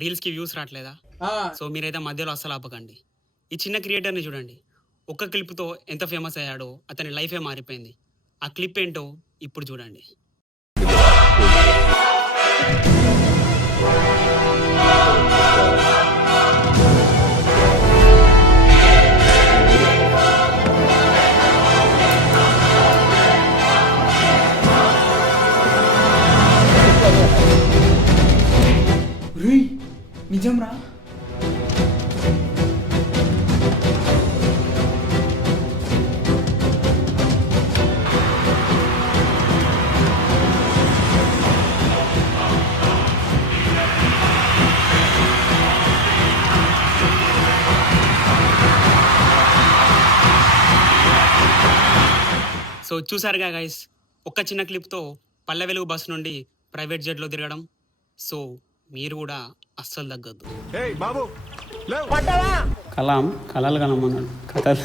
రీల్స్‌కి views రావట్లేదా? So, మీరైతే మధ్యలో అస్సలు ఆపకండి. ఈ చిన్న క్రియేటర్‌ని చూడండి. ఒక్క క్లిప్‌తో ఎంత ఫేమస్ అయ్యాడో, అతని లైఫే మారిపోయింది. ఆ క్లిప్ ఏంటో ఇప్పుడు చూడండి. నిజం రా. సో, చూసారుగా గైస్, ఒక్క చిన్న క్లిప్‌తో పల్లె వెలుగు బస్ నుండి ప్రైవేట్ జెట్‌లో తిరగడం. సో, మీరు గూడా అస్సలు తగ్గొద్దు. ఏయ్ బాబు లేవ్. కలాం కలలు కనమన్నాడు కథలు